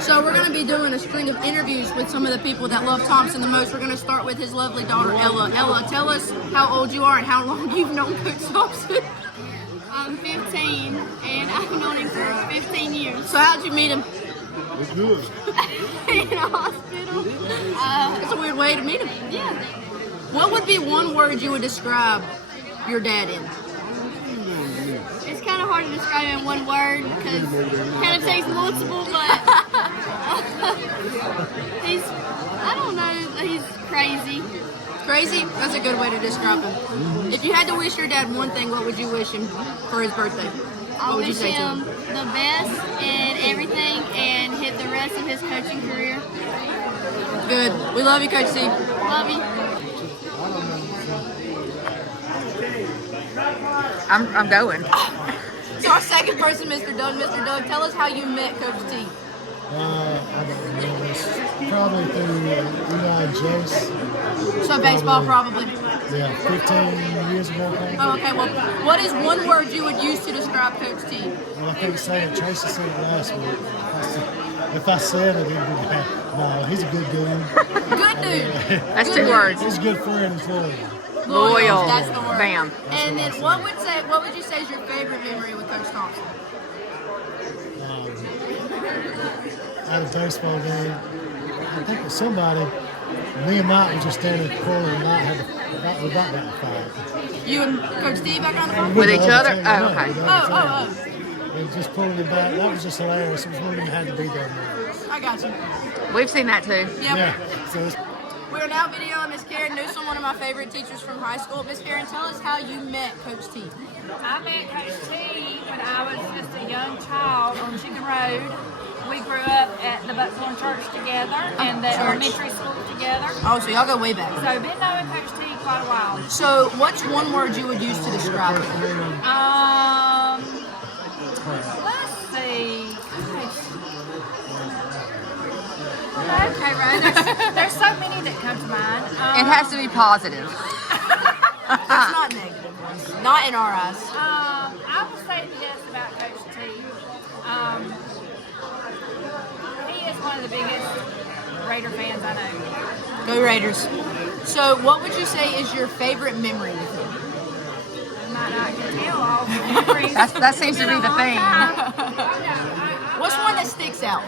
So we're going to be doing a string of interviews with some of the people that love Thompson the most. We're going to start with his lovely daughter, Ella. Ella, tell us how old you are and how long you've known Coach Thompson. I'm 15, and I've known him for 15 years. So how'd you meet him? It's good. In a hospital. It's a weird way to meet him. Yeah. What would be one word you would describe your dad in? It's kind of hard to describe in one word because it kind of takes multiple, but I don't know, he's crazy. Crazy? That's a good way to describe him. If you had to wish your dad one thing, what would you wish him for his birthday? I What would you wish say to him him? the best in everything and hit the rest of his coaching career. Good. We love you, Coach C. Love you. I'm going. So our second person, Mr. Doug. Mr. Doug, tell us how you met Coach T. I don't know. It's probably through Eli Jace. So baseball, probably. Yeah, 15 years ago. Probably. Oh, okay. Well, what is one word you would use to describe Coach T? Well, I couldn't say it. Tracy said it last week. If I said it, it'd be bad. No, he's a good dude. Good dude. That's Good two dude. words. He's a good friend and loyal. Loyal. That's the word. Bam. And then what would you say is your favorite memory with Coach Thompson? At a baseball game, I think with somebody, me and Mike were just standing in the corner and Mike had we about got a fight. You and Coach T back on the phone? With the each other other? team, Oh, no, okay. with the Oh, other oh, team. And just pulling him back. That was just hilarious. It was one of them had to be there. I got you. We've seen that too. Yep. Yeah. So it's, We are now videoing Miss Karen Newsom, one of my favorite teachers from high school. Miss Karen, tell us how you met Coach T. I met Coach T when I was just a young child on Chicken Road. We grew up at the Buckhorn Church together and the elementary school together. Oh, so y'all go way back. So I've been knowing Coach T quite a while. So what's one word you would use to describe him? Let's see. Okay, right. There's so many that come to mind. It has to be positive. That's not negative. Not in our eyes. I will say this about Coach T. He is one of the biggest Raider fans I know. Go Raiders. So what would you say is your favorite memory with him? I might not can tell all the memories. That seems to be the thing. What's one that sticks out?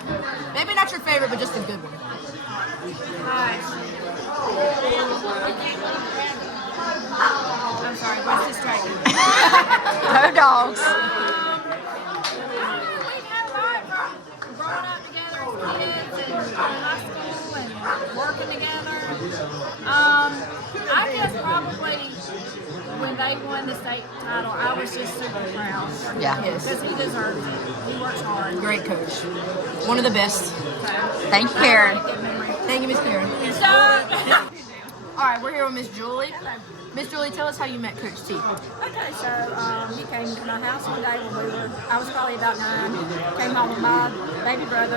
Maybe not your favorite, but just a good one. I'm sorry, what's distracting? No dogs. We've had a lot from growing up together as kids and in high school and working together. I guess probably when they won the state title, I was just super proud. Yeah. Because he deserves it. He works hard. Great coach. One of the best. Thank you, Karen. Good memory. Thank you, Miss Karen. Stop! All right, we're here with Miss Julie. Miss Julie, tell us how you met Coach T. Okay, so he came to my house one day when I was probably about 9, came home with my baby brother,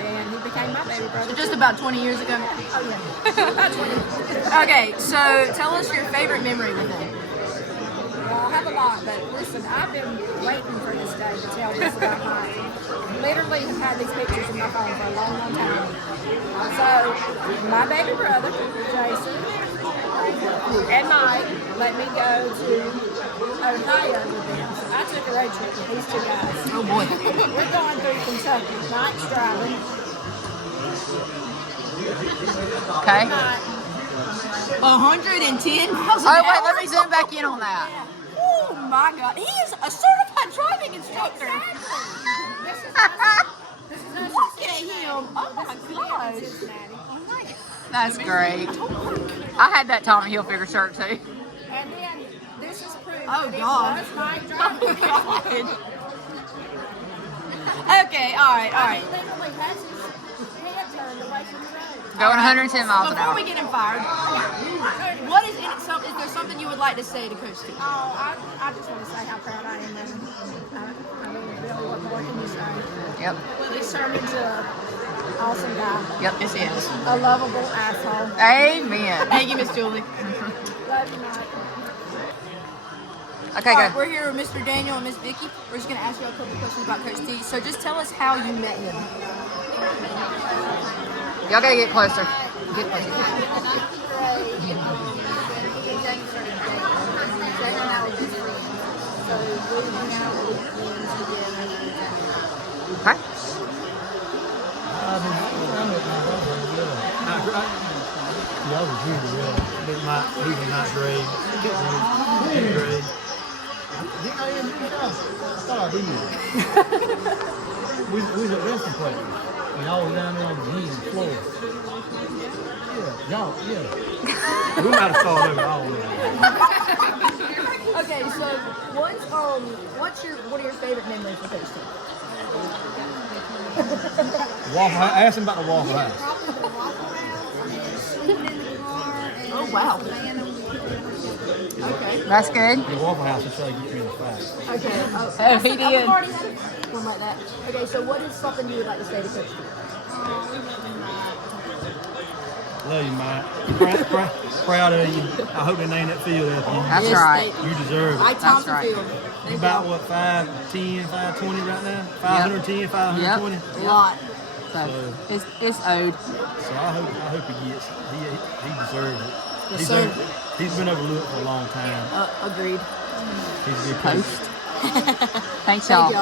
and he became my baby brother. So just about 20 years ago. Oh yeah, about 20. Okay, so tell us your favorite memory with him. Well, I have a lot, but listen, I've been waiting for this day to tell this about mine. Literally have had these pictures in my phone for a long, long time. So, my baby brother, Jason, and Mike let me go to Ohio with them. So I took a road trip with these two guys. Oh boy. We're going through Kentucky. Mike's driving. Okay. Mike, 110 miles an Oh, hour? wait, let me zoom back in on that. Oh my God. He is a certified driving instructor. Look at him. Oh my gosh. That's great. I had that Tommy Hilfiger shirt too. and then this is proof Oh, that God. it was Mike Oh driving. God. Okay, all right. I mean, literally has his head turned away from the road. Going 110 miles an Before hour. we get him fired, what is in it? Is there something you would like to say to Coach T? Oh, I just want to say how proud I am of him. I mean, really, what more can you say? Yep. He's turned into an awesome guy. Yep. Yes, he is. A lovable asshole. Amen. Thank you, Miss Julie. Love you, Mike. Okay, All right, go. we're here with Mr. Daniel and Miss Vicky. We're just going to ask you a couple questions about Coach T. So just tell us how you met him. Y'all gotta get closer. Get closer. Okay. Yeah, I was junior, yeah. He was ninth grade. 10th grade. Didn't I even do that? I thought I did. we was at wrestling practice. And y'all was down there on the gym floor. Yeah, y'all, yeah. We might have started over all of Okay, so what are your favorite memories with Coach T? Waffle House. Ask him about the Waffle House. Oh, wow. Okay. That's good. The Waffle House is trying to get me in the fight. Okay. Oh, he did. I've already had one like that. Okay, so what is something you would like to say to Coach T? Love you, Mike. Proud of you. I hope they name that field after you. That's right. You deserve it. Thompson right. Field. You about what, 5'10", 520 right now? 510, 520? A lot. So it's owed. So I hope he gets he deserves it. Yes, sir. He's been overlooked for a long time. Agreed. He's a good coach. Thanks, y'all. Thank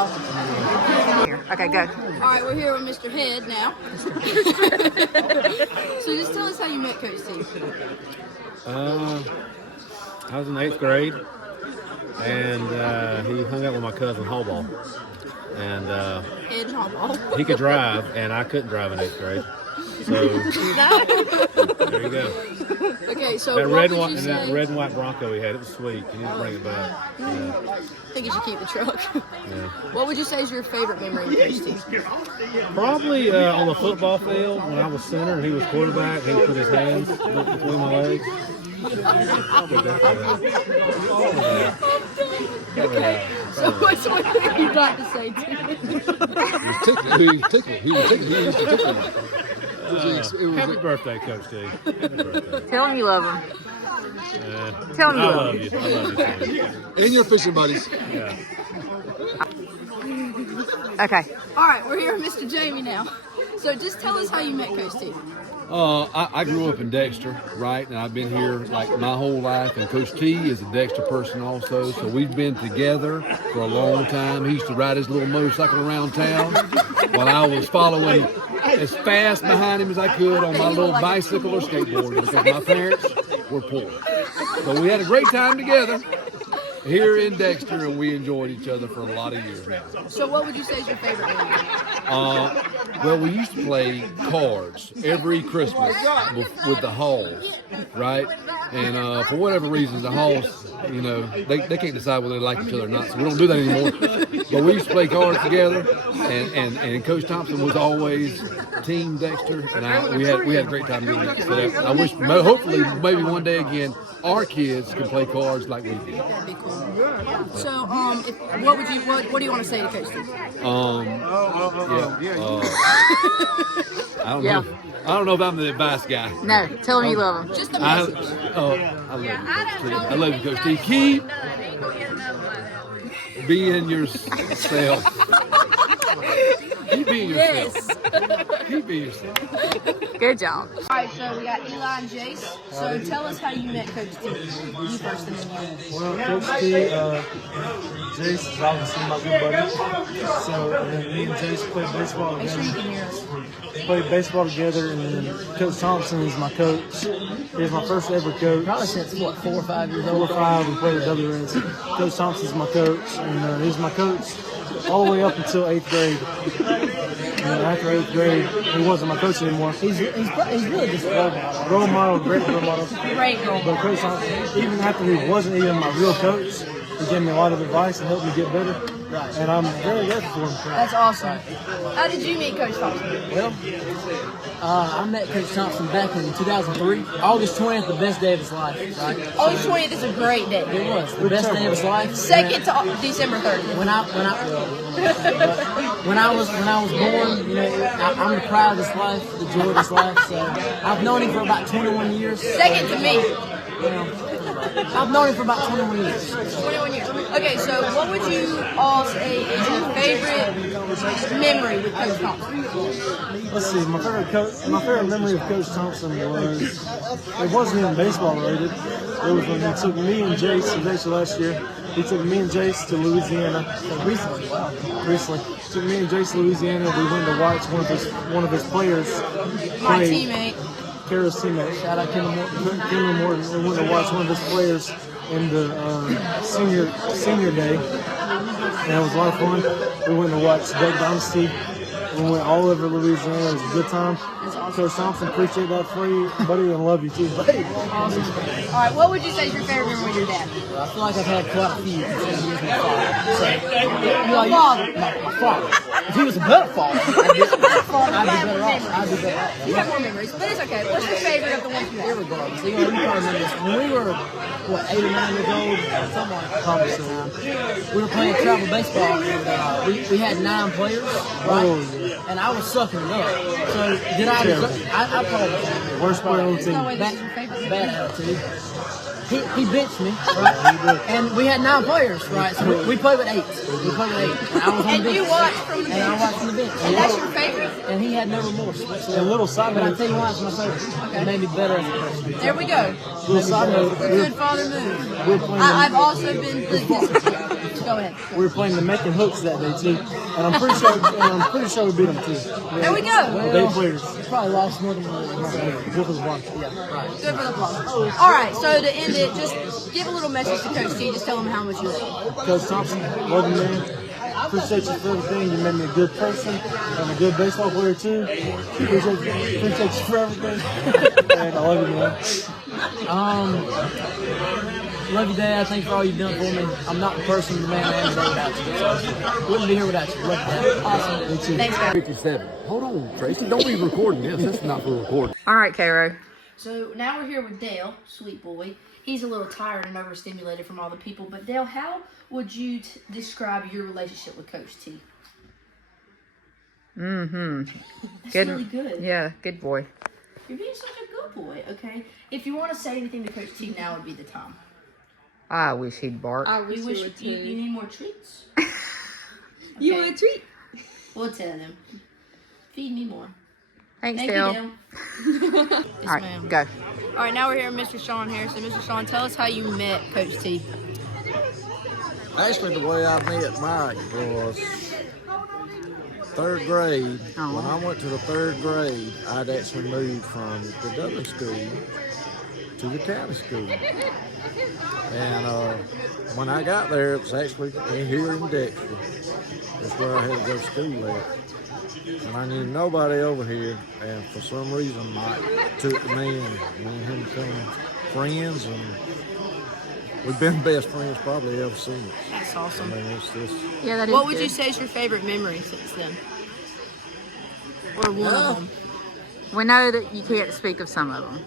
y'all. Okay, go. All right, we're here with Mr. Head now. So just tell us how you met Coach T. I was in 8th grade, and he hung out with my cousin Hallball. And Head and Hallball. he could drive, and I couldn't drive in 8th grade. So there you go. Okay, so That what red, would and you white, say? and that red and white Bronco he had, it was sweet. You need to bring it back. Yeah. I think you should keep the truck. Yeah. What would you say is your favorite memory with Coach T? Probably on the football field when I was center and he was quarterback. He would put his hands between my legs. Okay, so what's one thing you'd like to say to him? He used to tickle me. Happy birthday, Coach T. Happy birthday. Tell him you love him. Tell him I you love love him. you. I love you, too. And your fishing buddies. Yeah. Okay. All right, we're here with Mr. Jamie now. So just tell us how you met Coach T. I grew up in Dexter, right? And I've been here like my whole life. And Coach T is a Dexter person also. So we've been together for a long time. He used to ride his little motorcycle around town while I was following as fast behind him as I could on my little bicycle or skateboard because my parents were poor. So we had a great time together here in Dexter, and we enjoyed each other for a lot of years now. So what would you say is your favorite memory? Well, we used to play cards every Christmas with the Halls, right? And for whatever reason, the Halls, you know, they can't decide whether they like each other or not, so we don't do that anymore. But we used to play cards together, and Coach Thompson was always Team Dexter, and we had a great time doing that. So I wish, hopefully, maybe one day again, our kids can play cards like we did. That'd be cool. So, what do you want to say to Coach T? I don't know if I'm the advice guy. No, tell him you love him. Just a I message. love you, Coach T. I love you, Coach T. Keep being yourself. Keep being yourself. Keep being yourself. Good job. All right, so we got Eli and Jace. So tell us how you met Coach T. You first and then you. Well, Coach T, Jace is obviously my good buddy. So, and then me and Jace played baseball Make sure you together. can hear us. Played baseball together, and then Coach Thompson is my coach. He's my first ever coach. Probably since, what, 4 or 5 years 4 old? or 5, we played at WNC. Coach Thompson's my coach, and he's my coach all the way up until 8th grade. And after 8th grade, he wasn't my coach anymore. He's really just a role model. Role model, great role model. Great role. But Coach Thompson, even after he wasn't even my real coach, he gave me a lot of advice and helped me get better. Right. And I'm very grateful for him. That's awesome. How did you meet Coach Thompson? Well, I met Coach Thompson back in 2003. August 20th, the best day of his life, right? August 20th is a great day. It was the best day of his life. Second to December 30th. When I was born, you know, I'm the pride of this life, the joy of this life. So I've known him for about 21 years. Second to me. You know, I've known him for about 21 years. 21 years. Okay, so what would you all say is your favorite memory with Coach Thompson? Let's see. My favorite memory of Coach Thompson was, it wasn't even baseball related. It was when he took me and Jace, it was actually last year. He took me and Jace to Louisiana. Recently. Took me and Jace to Louisiana. We went to watch one of his players My play. teammate. Kara's teammate. Shout out Kendall Morton. We went to watch one of his players in the senior day. And it was a lot of fun. We went to watch Duck Dynasty. We went all over Louisiana. It was a good time. Coach Thompson, appreciate that for you, buddy, and love you too, buddy. Awesome. All right, what would you say is your favorite memory with your dad? I feel like I've had quite a few. My father. If he was a better father, I'd be better off. You have more memories, but it's okay. What's your favorite of the ones you have? Irregardless, you probably remember this. When we were, 8 or 9 years old, something like Thompson, we were playing travel baseball, and we had 9 players, right? And I was sucking it up. So did I probably Worst player on the team. bad attitude. He benched me, right? And we had 9 players, right? So we played with 8. And I was on the bench. You watched from the bench. And I watched from the bench. And that's your favorite? And he had no remorse whatsoever. And little side But I note. tell you why, it's my favorite. It made me better as a person. There we go. Little side note. A good father move. We were playing. I've also been. Go ahead. We were playing the Macon Hooks that day too, and I'm pretty sure we beat them too. There we go. They players. Probably lost more than one. What was one? Good for the club. All right, so to end it, just give a little message to Coach T. Just tell him how much you love him. Coach Thompson, love you, man. Appreciate you for everything. You made me a good person and a good baseball player too. Appreciate you for everything. And I love you, man. Love you, Dad. Thanks for all you've done for me. I'm not the person, the man I am today without you. So, wouldn't be here without you. Love you, Dad. Awesome. Thanks, guys. 57. Hold on, Tracy. Don't be recording this. This is not for recording. All right, Cairo. So now we're here with Dale, sweet boy. He's a little tired and overstimulated from all the people. But Dale, how would you describe your relationship with Coach T? That's Good. really good. Yeah, good boy. You're being such a good boy, okay? If you want to say anything to Coach T, now would be the time. I wish he'd bark. You wish you need more treats? You want a treat? We'll tell them. Feed me more. Thanks, Thank Dale. you, Dale. Yes, All right, ma'am. go. All right, now we're here with Mr. Sean Harrison. Mr. Sean, tell us how you met Coach T. Actually, the way I met Mike was 3rd grade. When I went to the 3rd grade, I'd actually moved from the Dublin school to the county school. And when I got there, it was actually here in Dexter. That's where I had to go to school at. And I knew nobody over here, and for some reason Mike took me and him became friends, and we've been best friends probably ever since. That's awesome. I mean, it's just... Yeah, that is What would good. you say is your favorite memory since then? Or one of them? We know that you can't speak of some of them.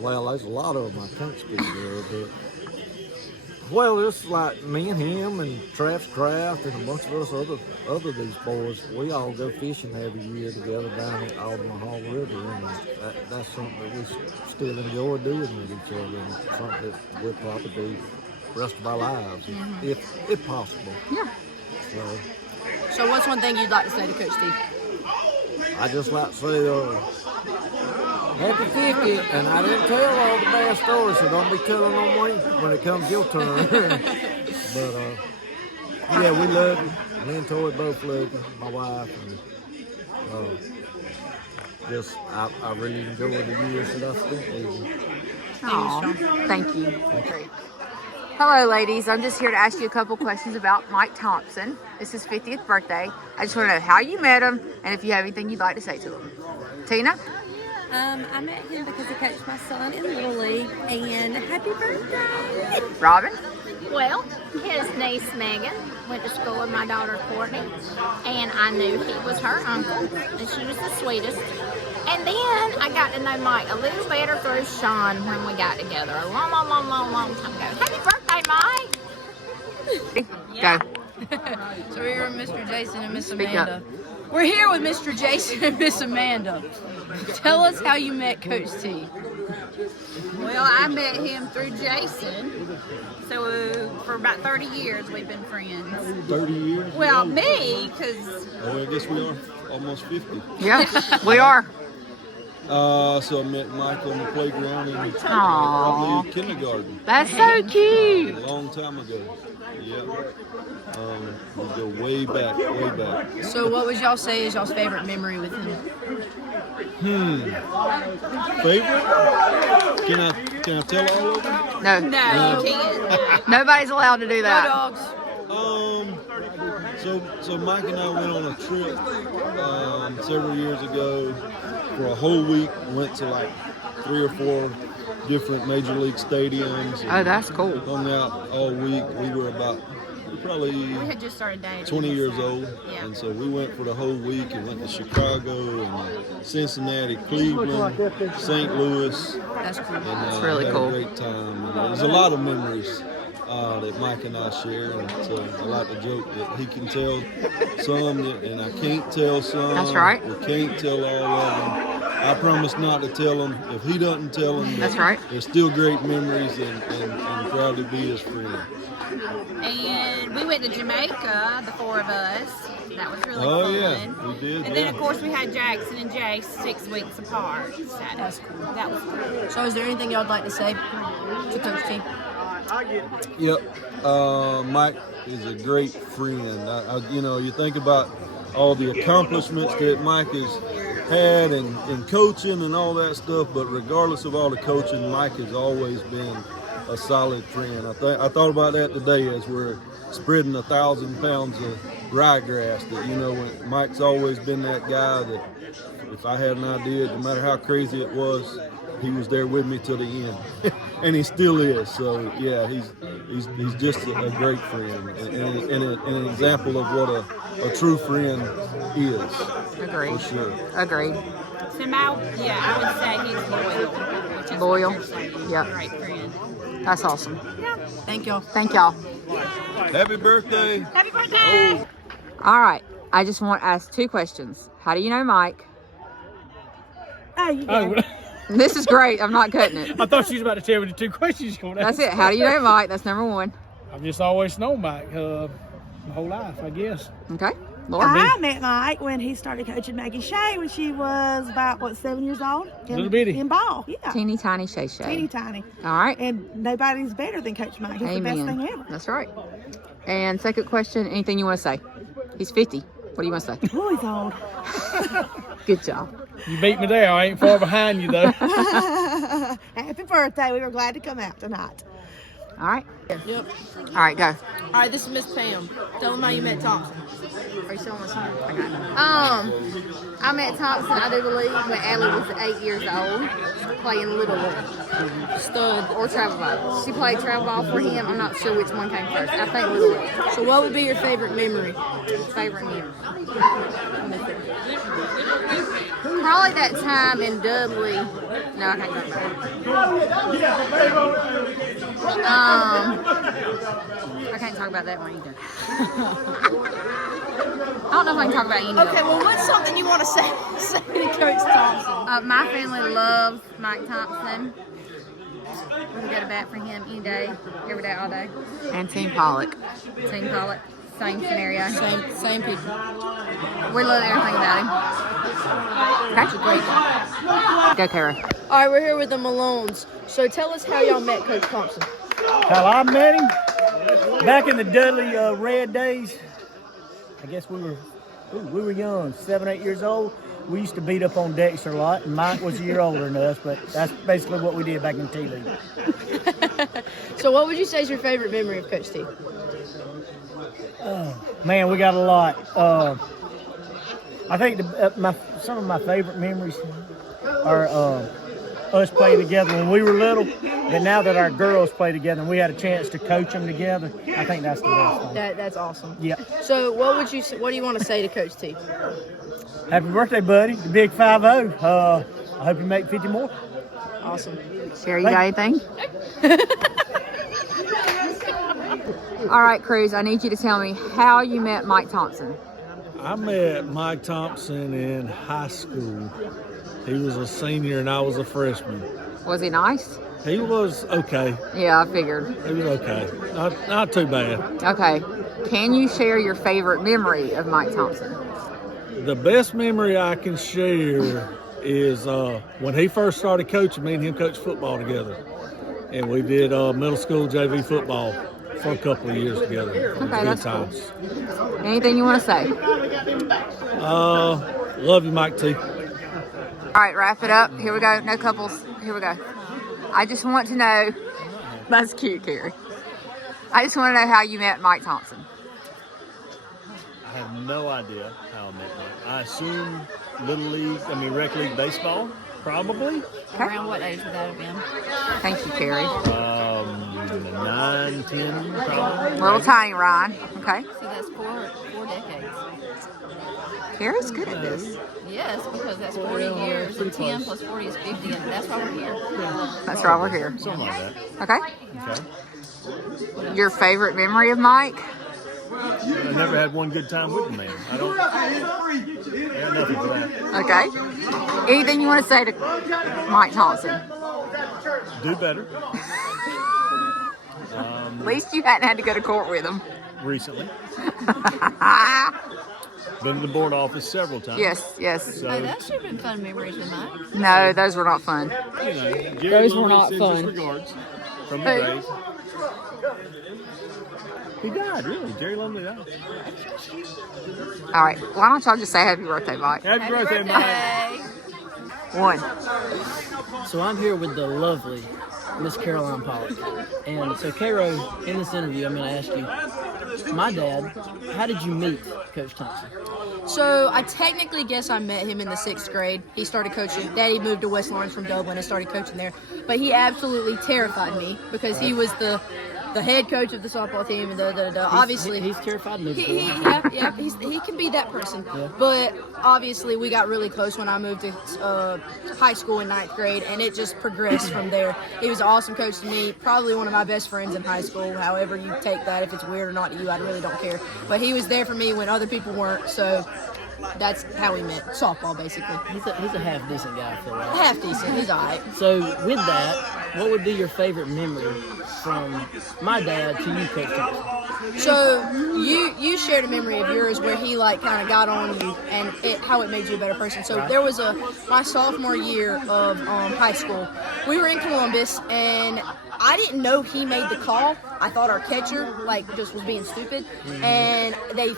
Well, there's a lot of them I can't speak of, but... Well, it's like me and him and Travis Kraft and a bunch of us other these boys. We all go fishing every year together down at Omaha River, and that's something that we still enjoy doing with each other, and something that we'll probably do the rest of our lives, if possible. Yeah. So what's one thing you'd like to say to Coach T? I just like to say, happy 50, and I didn't tell all the bad stories, so don't be telling on me when it comes your turn. But, yeah, we love you. Me and Tori both love you, my wife, and I really enjoyed the years that I spent with you. Aw, thank you. Hello, ladies. I'm just here to ask you a couple questions about Mike Thompson. It's his 50th birthday. I just want to know how you met him and if you have anything you'd like to say to him. Tina? I met him because he coached my son in Little League, and happy birthday! Robin? Well, his niece Megan went to school with my daughter Courtney, and I knew he was her uncle, and she was the sweetest. And then I got to know Mike a little better through Sean when we got together a long time ago. Happy birthday, Mike! Go. So we're here with Mr. Jason and Miss Speak Amanda. up. We're here with Mr. Jason and Miss Amanda. Tell us how you met Coach T. Well, I met him through Jason. So for about 30 years, we've been friends. 30 years? Well, me, because... Oh, I guess we are almost 50. Yeah, we are. So I met Mike on the playground in probably kindergarten. That's so cute. A long time ago. Yeah. We go way back, way back. So what would y'all say is y'all's favorite memory with him? Favorite? Can I tell all of them? No. No, you can't. Nobody's allowed to do No that. dogs. So Mike and I went on a trip several years ago for a whole week. Went to like 3 or 4 different major league stadiums. Oh, that's cool. Hung out all week. We were probably We had just started dating. 20 years old, Yeah. and so we went for the whole week and went to Chicago and Cincinnati, Cleveland, St. Louis. That's cool. And, That's really had cool. a great time. And there's a lot of memories that Mike and I share, and so I like to joke that he can tell some and I can't tell some. That's right. We can't tell all of them. I promise not to tell them. If he doesn't tell them, That's right. There's still great memories and proud to be his friend. And we went to Jamaica, the 4 of us. That was really Oh fun. yeah, we did. And then, of course, we had Jackson and Jace 6 weeks apart. So That's cool. that was cool. So is there anything y'all would like to say to Coach T? Yep. Mike is a great friend. You think about all the accomplishments that Mike has had in coaching and all that stuff, but regardless of all the coaching, Mike has always been a solid friend. I thought about that today as we're spreading 1,000 pounds of ryegrass. That when Mike's always been that guy that if I had an idea, no matter how crazy it was, he was there with me till the end, and he still is. So yeah, he's just a great friend and an example of what a true friend is. Agreed. For sure. Agreed. So I would say he's loyal. Which is Loyal. what you're saying. Yep. Great friend. That's awesome. Thank y'all. Thank y'all. Happy birthday. Happy birthday! All right. I just want to ask 2 questions. How do you know Mike? This is great. I'm not cutting it. I thought she was about to tell me the 2 questions you're going to ask. That's it. How do you know Mike? That's number 1. I've just always known Mike my whole life, I guess. Okay. Laura? I met Mike when he started coaching Maggie Shea when she was about, 7 years old? Little bitty. In ball, yeah. Teeny tiny Shay Shay. Teeny tiny. All right. And nobody's better than Coach Mike. He's Amen. the best thing ever. That's right. And second question, anything you want to say? He's 50. What do you want to say? Oh, he's old. Good job. You beat me there. I ain't far behind you, though. Happy birthday. We were glad to come out tonight. All right. Yep. All right, go. All right, this is Miss Pam. Tell them how you met Thompson. Are you still on this one? Okay. I met Thompson, I do believe, when Allie was 8 years old, playing Little League. Stud or travel ball. She played travel ball for him. I'm not sure which one came first. I think Little League. So what would be your favorite memory? Favorite memory? Probably that time in Dudley. No, I can't go I can't talk about that one either. I don't know if I can talk about any of Okay, them. well, what's something you want to say to Coach Thompson? My family loves Mike Thompson. We can go to bat for him any day, every day, all day. And Team Pollock. Team Pollock. Same scenario. Same people. We love everything about him. That's a great guy. Go, Kara. All right, we're here with the Malones. So tell us how y'all met Coach Thompson. How I met him? Back in the Dudley Red days, I guess we were young, 7, 8 years old. We used to beat up on Dexter a lot, and Mike was a year older than us, but that's basically what we did back in T-League. So what would you say is your favorite memory of Coach T? Man, we got a lot. I think some of my favorite memories are us playing together when we were little, but now that our girls play together and we had a chance to coach them together, I think that's the best thing. That's awesome. Yeah. So what do you want to say to Coach T? Happy birthday, buddy. The big 5-0. I hope you make 50 more. Awesome. Sherry, you got anything? All right, Cruz, I need you to tell me how you met Mike Thompson. I met Mike Thompson in high school. He was a senior and I was a freshman. Was he nice? He was okay. Yeah, I figured. He was okay. Not too bad. Okay. Can you share your favorite memory of Mike Thompson? The best memory I can share is when he first started coaching, me and him coached football together. And we did middle school JV football for a couple of years together. Okay, that's times. Cool. Anything you want to say? Love you, Mike T. All right, wrap it up. Here we go. No couples. Here we go. I just want to know. That's cute, Carrie. I just want to know how you met Mike Thompson. I have no idea how I met Mike. I assume rec league baseball, probably. Okay. Around what age would that have been? Thank you, Carrie. 9, 10, probably. Little tiny Ryan. Okay. So that's four decades. Carrie's good at this. Yes, because that's 40 years, and 10 plus 40 is 50, and that's why we're here. That's why we're here. Something like that. Okay. Okay. Your favorite memory of Mike? I never had one good time with the man. I got nothing for that. Okay. Anything you want to say to Mike Thompson? Do better. At least you hadn't had to go to court with him. Recently. Been to the board office several times. Yes. So, that should have been fun memories with Mike. No, those were not fun. Jerry Those were not sends fun. his regards from the grave. He died, really. Jerry Lumley died. All right. Why don't y'all just say happy birthday, Mike? Happy birthday, Mike. One. So I'm here with the lovely Miss Caroline Pollock. And so, Caro, in this interview, I'm going to ask you, my dad, how did you meet Coach Thompson? So I technically guess I met him in the 6th grade. He started coaching. Daddy moved to West Lawrence from Dublin and started coaching there. But he absolutely terrified me because he was the head coach of the softball team and obviously he's terrified me. He can be that person. Yeah. But obviously we got really close when I moved to high school in 9th grade, and it just progressed from there. He was an awesome coach to me, probably one of my best friends in high school. However you take that, if it's weird or not to you, I really don't care. But he was there for me when other people weren't, so that's how we met. Softball, basically. He's a half decent guy, I feel like. Half decent. He's all right. So with that, what would be your favorite memory from my dad to you, Coach Thompson? So you shared a memory of yours where he kind of got on you and how it made you a better person. So there was my sophomore year of high school. We were in Columbus and I didn't know he made the call. I thought our catcher just was being stupid, and they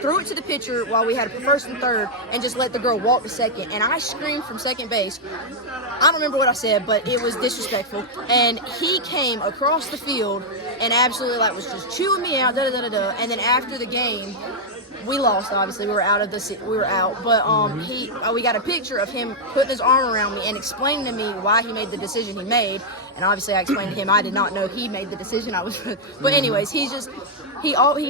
threw it to the pitcher while we had first and third, and just let the girl walk to second. And I screamed from second base. I don't remember what I said, but it was disrespectful. And he came across the field and absolutely was just chewing me out. And then after the game, we lost. Obviously, we were out. But we got a picture of him putting his arm around me and explaining to me why he made the decision he made. And obviously, I explained to him I did not know he made the decision. But anyways, he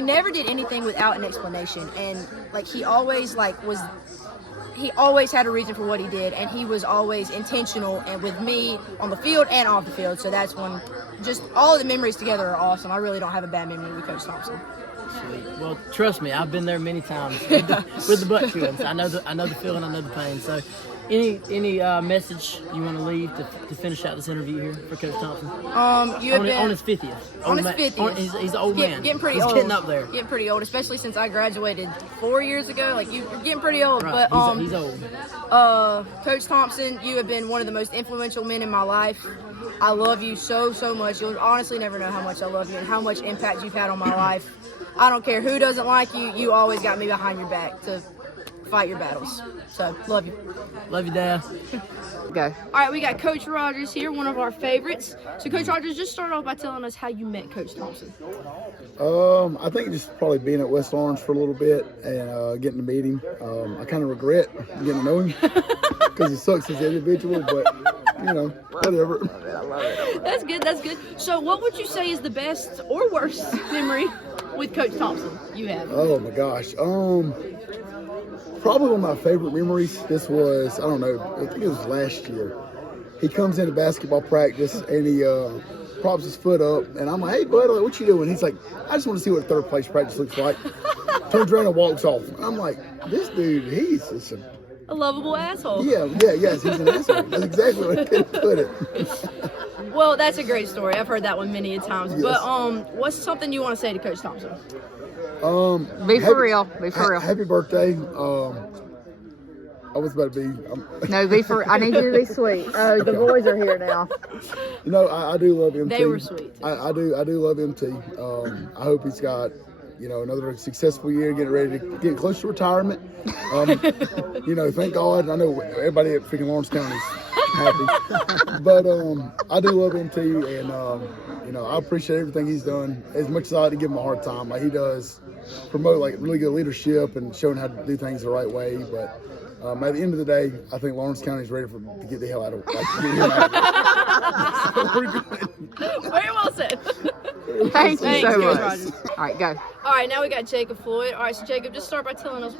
never did anything without an explanation, and he always he always had a reason for what he did, and he was always intentional and with me on the field and off the field. So that's one. Just all of the memories together are awesome. I really don't have a bad memory with Coach Thompson. Sweet. Well, trust me, I've been there many times with the butt chewings. I know the feeling, I know the pain. So, any message you want to leave to finish out this interview here for Coach Thompson? On his 50th. On his 50th. He's an old man. Getting pretty he's old. Getting up there. Getting pretty old, especially since I graduated 4 years ago. You're getting pretty old. Right. But he's old. Coach Thompson, you have been one of the most influential men in my life. I love you so much. You'll honestly never know how much I love you and how much impact you've had on my life. I don't care who doesn't like you. You always got me behind your back to fight your battles. So, love you. Love you, Dad. Go. All right, we got Coach Rogers here, one of our favorites. So, Coach Rogers, just start off by telling us how you met Coach Thompson. I think just probably being at West Lawrence for a little bit and getting to meet him. I kind of regret getting to know him because he sucks as an individual, but, whatever. That's good. So, what would you say is the best or worst memory with Coach Thompson you have? Oh, my gosh. Probably one of my favorite memories, this was, I think it was last year. He comes into basketball practice and he props his foot up, and I'm like, hey, bud, like, what you doing? He's like, I just want to see what third place practice looks like. Turns around and walks off. I'm like, this dude, he's just a lovable asshole. Yes, he's an asshole. That's exactly what I could put it. Well, that's a great story. I've heard that one many a times. Yes. But what's something you want to say to Coach Thompson? Be for real. Be for real. Happy birthday. I was about to be. No, be for. I need you to be sweet. Oh, the boys are here now. You know, I do love MT. They were sweet. I do love MT. I hope he's got, you know, another successful year, getting ready to get close to retirement. You know, thank God. I know everybody at freaking Lawrence County is happy, but I do love MT, and you know, I appreciate everything he's done. As much as I like to give him a hard time, like he does promote like really good leadership and showing how to do things the right way, but. At the end of the day, I think Lawrence County is ready to get the hell out of it. So we're good. Very well said. Thank you so much. Rogers. All right, go. All right, now we got Jacob Floyd. All right, so Jacob, just start by telling us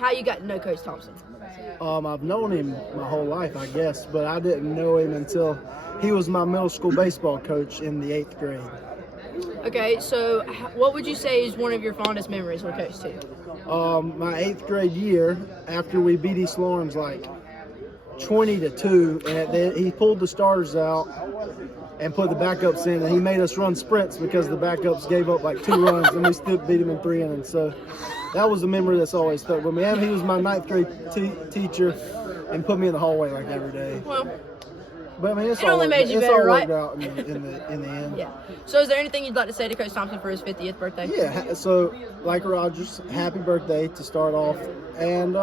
how you got to know Coach Thompson. I've known him my whole life, I guess, but I didn't know him until he was my middle school baseball coach in the 8th grade. Okay, so what would you say is one of your fondest memories with Coach T? My 8th grade year, after we beat East Lawrence like 20-2, and he pulled the starters out and put the backups in, and he made us run sprints because the backups gave up like 2 runs, and we still beat him in 3 innings. So that was a memory that's always stuck with me. And he was my 9th grade teacher and put me in the hallway like every day. Well, but I mean, it only made you better, right? Out in the end. Yeah. So is there anything you'd like to say to Coach Thompson for his 50th birthday? Yeah. So, like Rogers, happy birthday to start off. And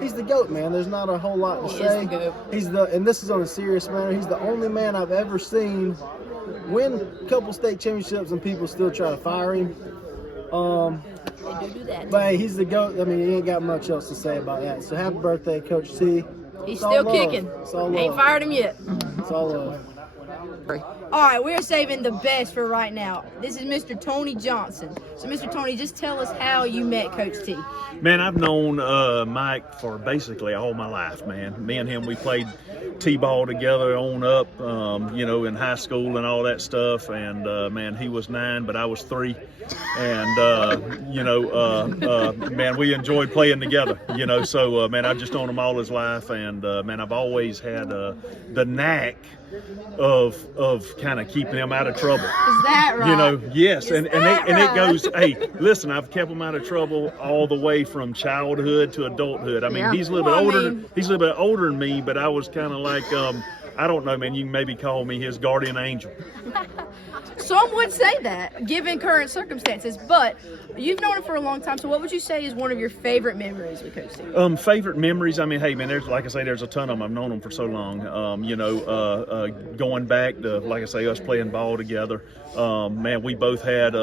he's the GOAT, man. There's not a whole lot to say. Is the GOAT. And this is on a serious matter, he's the only man I've ever seen win a couple state championships and people still try to fire him. They do that. But hey, he's the GOAT. I mean, he ain't got much else to say about that. So happy birthday, Coach T. He's still kicking. Ain't fired him yet. It's all love. All right, we're saving the best for right now. This is Mr. Tony Johnson. So, Mr. Tony, just tell us how you met Coach T. Man, I've known Mike for basically all my life, man. Me and him, we played T-ball together on up, you know, in high school and all that stuff. And, man, he was 9, but I was 3. And, you know, man, we enjoyed playing together, you know. So, man, I've just known him all his life. And, man, I've always had the knack of kind of keeping him out of trouble. Is that right? You know, yes. And it goes, hey, listen, I've kept him out of trouble all the way from childhood to adulthood. I mean, he's a little bit older. He's a little bit older than me, but I was kind of like, I don't know, man. You can maybe call me his guardian angel. Some would say that, given current circumstances, but you've known him for a long time, so what would you say is one of your favorite memories with Coach T? Favorite memories, I mean, hey, man, there's, like I say, there's a ton of them. I've known him for so long. You know, going back to, like I say, us playing ball together. Man, we both had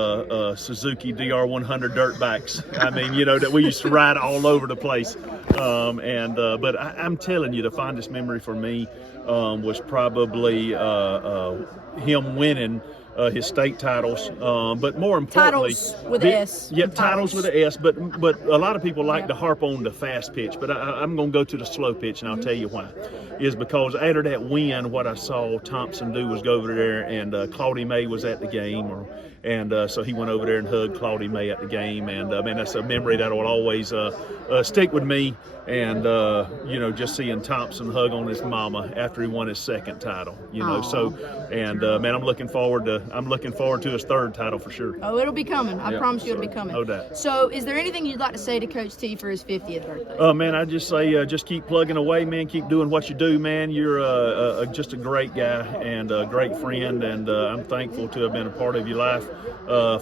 Suzuki DR100 dirt bikes. I mean, you know, that we used to ride all over the place. But I'm telling you, the fondest memory for me was probably him winning his state titles, but more importantly, titles with an S. Yeah, titles with an S. But a lot of people like to harp on the fast pitch, but I'm going to go to the slow pitch, and I'll tell you why. Is because after that win, what I saw Thompson do was go over there, and Claudie May was at the game, so he went over there and hugged Claudie May at the game, and man, that's a memory that will always stick with me. And you know, just seeing Thompson hug on his mama after he won his 2nd title, you know. Aww. So, and man, I'm looking forward to his 3rd title for sure. Oh, it'll be coming. I promise you, it'll be coming. No doubt. So, is there anything you'd like to say to Coach T for his 50th birthday? Man, I just say, just keep plugging away, man. Keep doing what you do, man. You're just a great guy and a great friend, and I'm thankful to have been a part of your life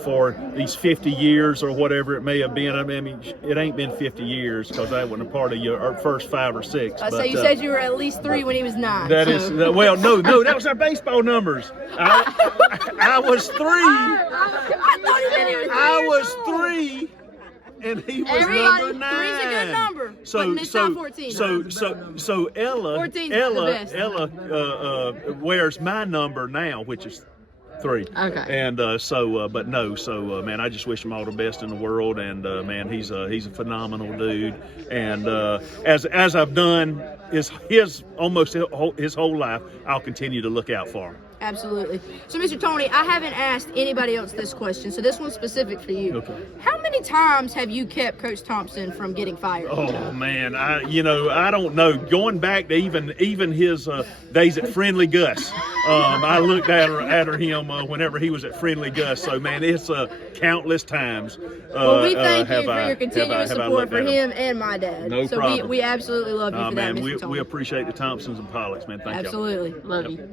for these 50 years or whatever it may have been. I mean, it ain't been 50 years because I wasn't a part of your first 5 or 6. So you said you were at least 3 when he was 9. That is, well, no, that was our baseball numbers. I was 3. I thought he said he was 3. I was 3. And he was number 9. 3's a good number. So Ella 14's the best. Ella wears my number now, which is 3. Okay. And man, I just wish him all the best in the world. And man, he's a phenomenal dude. And as I've done his almost his whole life, I'll continue to look out for him. Absolutely. So, Mr. Tony, I haven't asked anybody else this question, so this one's specific for you. Okay. How many times have you kept Coach Thompson from getting fired? Oh man, I don't know. Going back to even his days at Friendly Gus, I looked at him whenever he was at Friendly Gus. So man, it's countless times. Well, we thank you for your continuous support for him and my dad. No so problem. we absolutely love you for that, man, Mr. Tony. we appreciate the Thompsons and Pollocks, man. Thank you. Absolutely. Love you.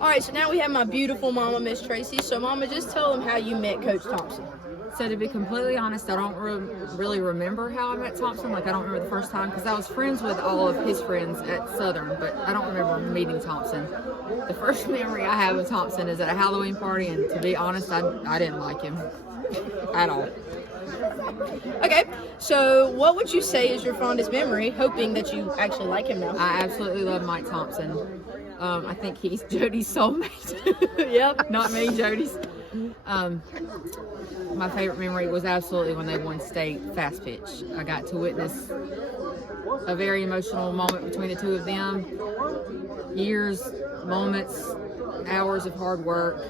All right, so now we have my beautiful mama, Miss Tracy. So, Mama, just tell them how you met Coach Thompson. So to be completely honest, I don't really remember how I met Thompson. Like, I don't remember the first time because I was friends with all of his friends at Southern, but I don't remember meeting Thompson. The first memory I have of Thompson is at a Halloween party, and to be honest, I didn't like him at all. Okay, so what would you say is your fondest memory, hoping that you actually like him now? I absolutely love Mike Thompson. I think he's Jody's soulmate. Yep. Not me, Jody's. My favorite memory was absolutely when they won state fast pitch. I got to witness a very emotional moment between the two of them. Years, moments, hours of hard work.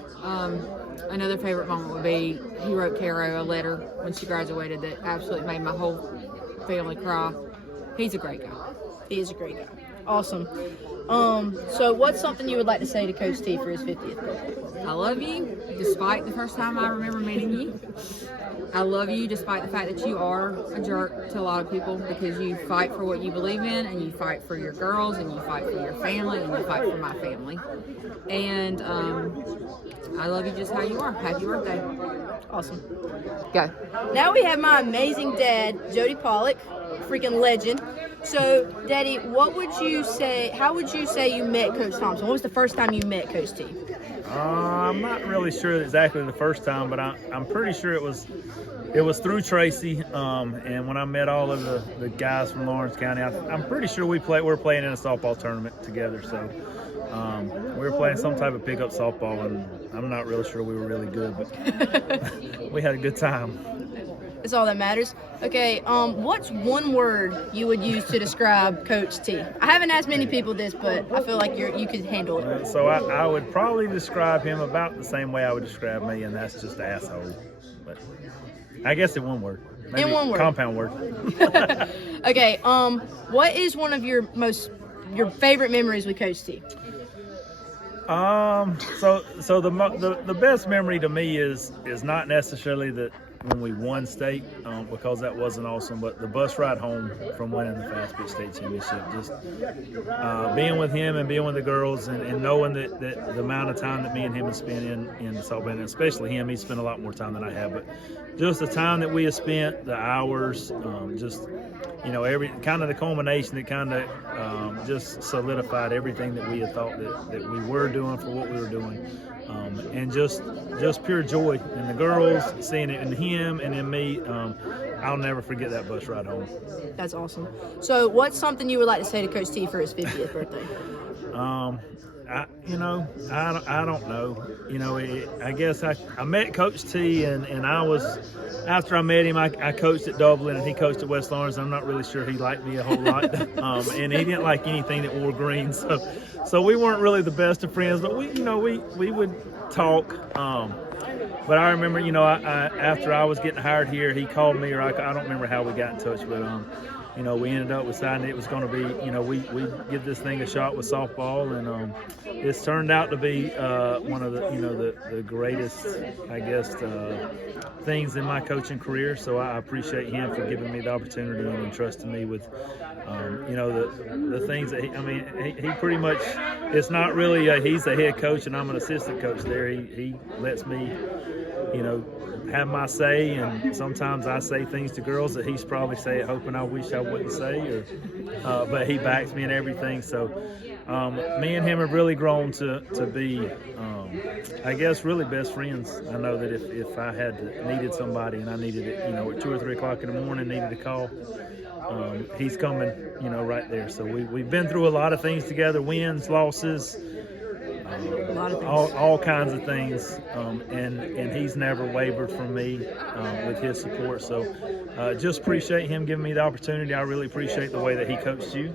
Another favorite moment would be he wrote Caro a letter when she graduated that absolutely made my whole family cry. He's a great guy. He is a great guy. Awesome. So what's something you would like to say to Coach T for his 50th birthday? I love you, despite the first time I remember meeting you. I love you despite the fact that you are a jerk to a lot of people because you fight for what you believe in, and you fight for your girls, and you fight for your family, and you fight for my family. And I love you just how you are. Happy birthday. Awesome. Go. Now we have my amazing dad, Jody Pollock, freaking legend. So, Daddy, what would you say, how would you say you met Coach Thompson? What was the first time you met Coach T? I'm not really sure exactly the first time, but I'm pretty sure it was through Tracy. And when I met all of the guys from Lawrence County, I'm pretty sure we were playing in a softball tournament together. So we were playing some type of pickup softball, and I'm not really sure we were really good, but we had a good time. That's all that matters. Okay, what's one word you would use to describe Coach T? I haven't asked many people this, but I feel like you could handle it. So I would probably describe him about the same way I would describe me, and that's just asshole. But I guess in one word. Maybe in one word. Compound word. Okay, what is one of your favorite memories with Coach T? So the best memory to me is not necessarily that when we won state, because that wasn't awesome, but the bus ride home from winning the fast pitch state championship, just being with him and being with the girls, and knowing that the amount of time that me and him have spent in the softball, and especially him, he spent a lot more time than I have, but just the time that we have spent, the hours, just every kind of the culmination that kind of just solidified everything that we had thought that we were doing for what we were doing. And just pure joy in the girls, seeing it in him and in me. I'll never forget that bus ride home. That's awesome. So what's something you would like to say to Coach T for his 50th birthday? I don't know. I guess I met Coach T, and I was, after I met him, I coached at Dublin, and he coached at West Lawrence. I'm not really sure he liked me a whole lot, and he didn't like anything that wore green. So we weren't really the best of friends, but we would talk. But I remember, after I was getting hired here, he called me, or I don't remember how we got in touch, but we ended up deciding it was going to be, we give this thing a shot with softball, and it's turned out to be one of the greatest, I guess, things in my coaching career. So I appreciate him for giving me the opportunity and entrusting me with, the things that he pretty much, it's not really he's the head coach and I'm an assistant coach there. He lets me, have my say, and sometimes I say things to girls that he's probably saying, hoping I wish I wouldn't say, but he backs me in everything. So me and him have really grown to be, I guess, really best friends. I know that if I needed somebody and I needed it, at 2 or 3 o'clock in the morning, needed a call, he's coming, right there. So we've been through a lot of things together, wins, losses, all kinds of things, and he's never wavered from me with his support. So just appreciate him giving me the opportunity. I really appreciate the way that he coached you.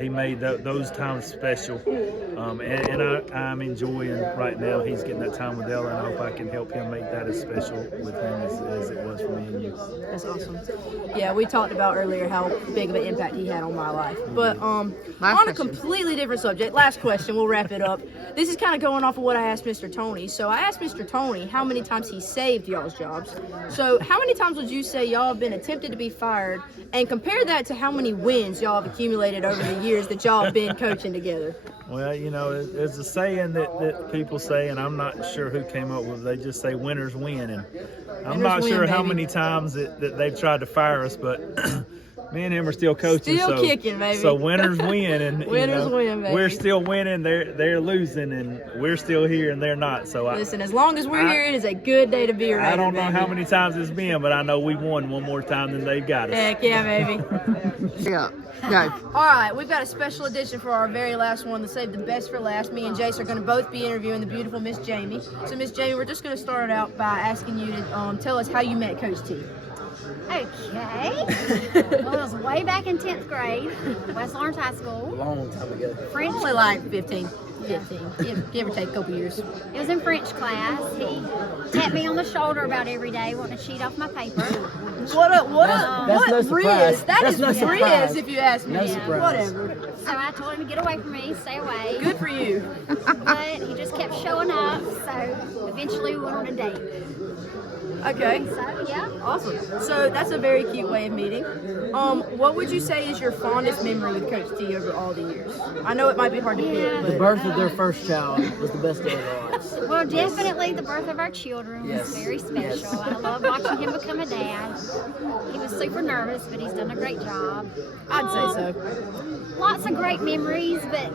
He made those times special, and I'm enjoying right now. He's getting that time with Ella, and I hope I can help him make that as special with him as it was for me and you. That's awesome. Yeah, we talked about earlier how big of an impact he had on my life. But on a completely different subject, last question, we'll wrap it up. This is kind of going off of what I asked Mr. Tony. So I asked Mr. Tony how many times he saved y'all's jobs. So how many times would you say y'all have been attempted to be fired, and compare that to how many wins y'all have accumulated over the years that y'all have been coaching together? Well, you know, there's a saying that people say, and I'm not sure who came up with it. They just say winners win, and I'm not sure how many times that they've tried to fire us, but me and him are still coaching. Still kicking, baby. So winners win, and winners win, baby. We're still winning. They're losing, and we're still here, and they're not. So listen, as long as we're here, it is a good day to be around. I don't know how many times it's been, but I know we won one more time than they've got us. Heck yeah, baby. Yeah. Go. All right, we've got a special edition for our very last one to save the best for last. Me and Jace are going to both be interviewing the beautiful Miss Jamie. So, Miss Jamie, we're just going to start out by asking you to tell us how you met Coach T. Okay. Well, it was way back in 10th grade, West Lawrence High School. A long time ago. French. Only like 15, give or take a couple years. It was in French class. He tapped me on the shoulder about every day, wanting to cheat off my paper. What no Riz? That is no Riz, if you ask me. No surprise. Whatever. So I told him to get away from me, stay away. Good for you. But he just kept showing up, so eventually we went on a date. Okay. So, yeah. Awesome. So that's a very cute way of meeting. What would you say is your fondest memory with Coach T over all the years? I know it might be hard to pick, but The birth of their first child was the best day of their lives. Well, definitely the birth of our children was very special. I love watching him become a dad. He was super nervous, but he's done a great job. I'd say so. Lots of great memories, but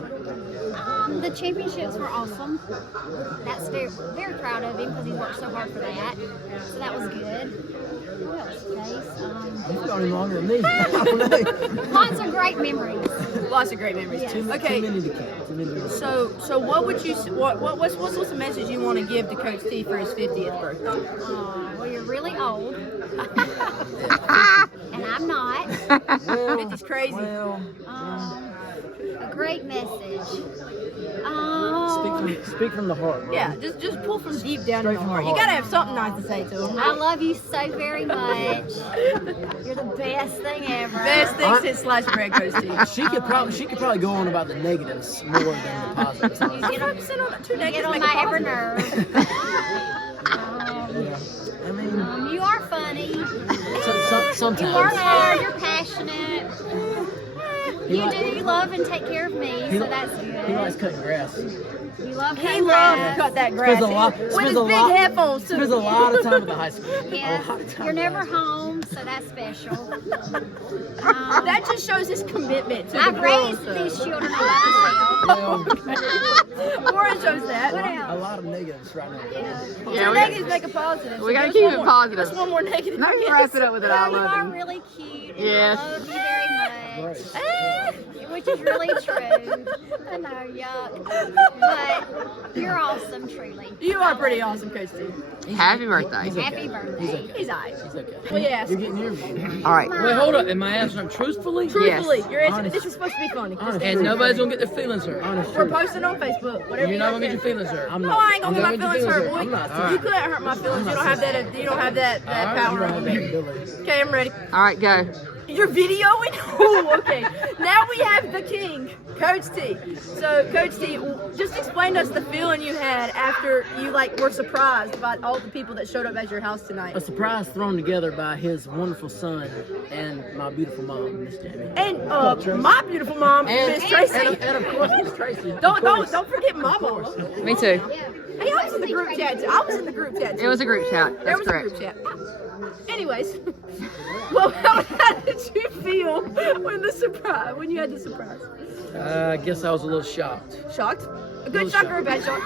the championships were awesome. That's very proud of him because he worked so hard for that. So that was good. What else, Jace? He's going longer than me. Lots of great memories. Lots of great memories. Yes. Too many to count. So what would you what's the message you want to give to Coach T for his 50th birthday? Well, you're really old. And I'm not. 50's crazy. A great message. Speak from the heart, bro. Yeah, just pull from deep down in Straight the from heart. the You heart. gotta have something nice to say to him. I love you so very much. You're the best thing ever. Best thing since sliced bread, Coach T. She could probably go on about the negatives more than the positives. You get on, two get on make my a every positive. nerve. I mean, You are funny. sometimes. You work hard. You're passionate. You love and take care of me, so that's good. He likes cutting grass. You love He cutting loves grass. to cut that grass. With his big headphones too. Spends a lot of time at the high school. Yeah, you're never home, so that's special. That just shows his commitment to I've the raised girls, these so. children by myself. Warren shows that. What A else? lot of negatives right now. Two negatives make a positive. We gotta Give us keep one it more. positive. Just one more negative. No, you wrap it up with it. I Well, you love are you. really cute, and Yes. I love you very much. Which is really true. I know, yuck. But you're awesome, truly. You are pretty awesome, Coach T. Happy birthday. Happy birthday. He's alright. He's okay. Well, yes. You're getting interviewed. All right. Wait, hold up. Am I answering truthfully? Truthfully, you're answering. Honest. This is supposed to be funny. And nobody's gonna get their feelings hurt. Honest We're truth. posting on Facebook. Whatever You're you not want gonna get your to feelings hurt. I'm No, not. I ain't gonna I'm get my not feelings getting hurt, boy. I'm not. You couldn't hurt my feelings. You don't have that. You don't have that power over me. Okay, I'm ready. All right, go. You're videoing? Oh, okay. Now we have the king, Coach T. So, Coach T, just explain to us the feeling you had after you were surprised by all the people that showed up at your house tonight. A surprise thrown together by his wonderful son and my beautiful mom, Miss Jamie. And my beautiful mom, Miss Tracy. And of course, Miss Tracy. Don't forget my mom. Me too. Hey, I was in the group chat too. I was in the group chat too. It was a group chat. There That's was correct. a group chat. Anyways, well, how did you feel when you had the surprise? I guess I was a little shocked. Shocked? A good shock or a bad shock?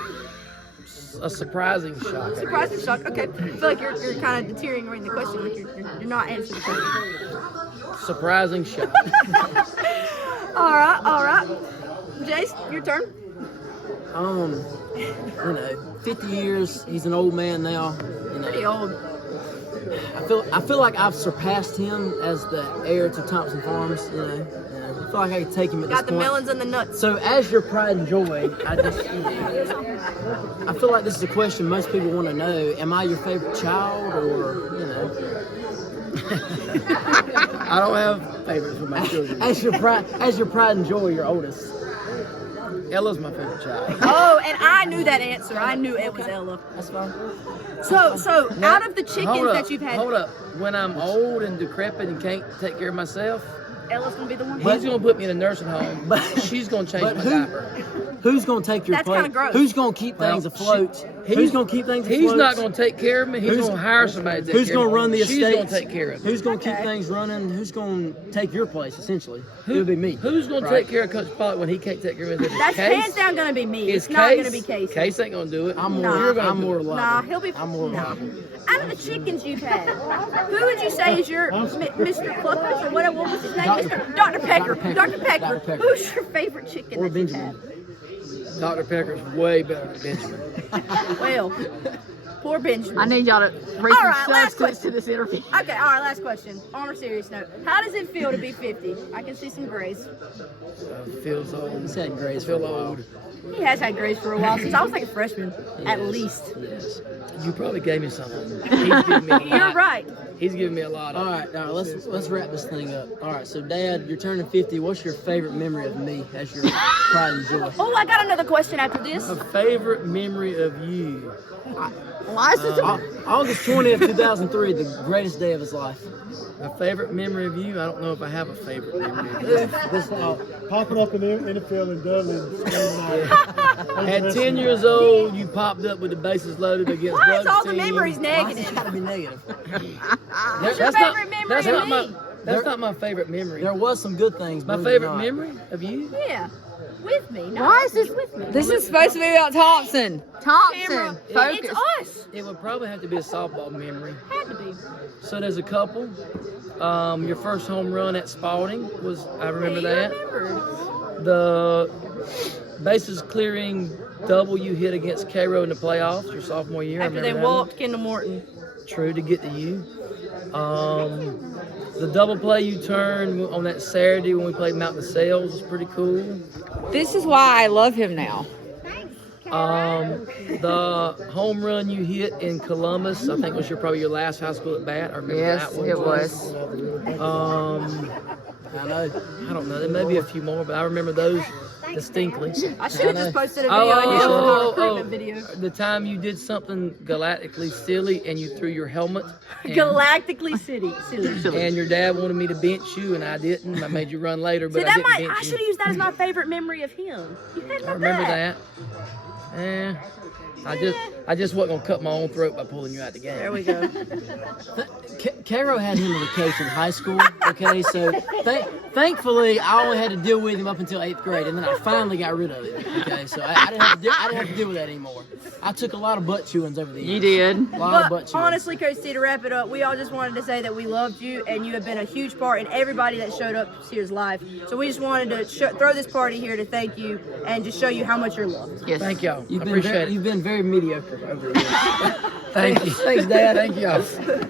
A surprising shock. Surprising shock. Okay. I feel like you're kind of deteriorating the question. Like you're not answering the question. Surprising shock. All right. Jace, your turn. 50 years. He's an old man now. Pretty old. I feel like I've surpassed him as the heir to Thompson Farms. You know, I feel like I could take him at this Got the point. melons and the nuts. So, as your pride and joy, I feel like this is a question most people want to know. Am I your favorite child, or I don't have favorites for my children. As your pride and joy, your oldest. Ella's my favorite child. Oh, and I knew that answer. I knew it was Ella. That's fine. So out of the chickens Hold up, that you've had, hold up. When I'm old and decrepit and can't take care of myself, Ella's gonna be the one. he's gonna put me in a nursing home. But she's gonna change my diaper. Who's gonna take your That's place? kinda gross. Who's gonna keep things afloat? Who's gonna keep things afloat? He's not gonna take care of me. He's gonna hire somebody to take Who's care gonna of me. run the She's estate? gonna take care of me. Who's gonna keep things running? Who's gonna take your place? Essentially, it would be me. Who's gonna take care of Coach Pollock when he can't take care of his That's Case? hands down gonna be me. It's It's not Case. gonna be Casey. Case ain't gonna do it. I'm Nah. more. You're I'm more gonna do it. reliable. Nah, he'll be. I'm more nah. reliable. Out of the chickens you've had, who would you say is your Mr. Cluckers or what was his name? Dr. Pecker. Dr. Pecker. Who's your favorite chicken Or that you've Benjamin. had? Dr. Pecker's way better than Benjamin. Well, poor Benjamin. I need y'all to bring All some right, last substance to this interview. Okay, all right, last question. On a serious note, how does it feel to be 50? I can see some grays. Feels old. He's had grays for Feel a while. old. He has had grays for a while since I was like a freshman, at least. Yes. You probably gave me something. He's giving me a lot. You're right. He's giving me a lot. All right, let's wrap this thing up. All right, so Dad, you're turning 50. What's your favorite memory of me as your pride and joy? Oh, I got another question after this. A favorite memory of you? License. August 20th, 2003, the greatest day of his life. A favorite memory of you? I don't know if I have a favorite memory of you. This popping up in the NFL in Dublin. At 10 years old, you popped up with the bases loaded against Why is Doug's all the team. memories negative? It's gotta be negative. What's your favorite memory That's of not me? That's not my favorite memory. There was some good things. My believe it or favorite not. memory of you? Yeah, with me. No, Why is this? with me. This is supposed to be about Thompson. Thompson, focus. It's us. It would probably have to be a softball memory. Had to be. So there's a couple. Your first home run at Spalding was, I remember You that. remember. The bases clearing double you hit against Cairo in the playoffs your sophomore year. I After they remember that one. walked Kendall Morton. True, to get to you. The double play you turned on that Saturday when we played Mount DeSales was pretty cool. This is why I love him now. The home run you hit in Columbus, I think was probably your last high school at bat. I remember Yes, that one. it was. I don't know. There may be a few more, but I remember those distinctly. I should have just posted a video of you on our recruitment video. The time you did something galactically silly and you threw your helmet. And, Galactically silly. and your dad wanted me to bench you and I didn't. I made you run later, but See, I that didn't might. bench I you. should have used that as my favorite memory of him. You had my I remember back. that. I just wasn't gonna cut my own throat by pulling you out the game. There we go. Cairo had him in the case in high school. Okay, so thankfully I only had to deal with him up until 8th grade, and then I finally got rid of him. Okay, so I didn't have to deal with that anymore. I took a lot of butt chewings over the years. You did. A lot of butt But chewings. honestly, Coach T, to wrap it up, we all just wanted to say that we loved you and you have been a huge part in everybody that showed up to Sears Live. So we just wanted to throw this party here to thank you and just show you how much you're loved. Yes. Thank y'all. You've I been appreciate it. You've been very mediocre over the years. Thank you. Thanks, Dad. Thank y'all.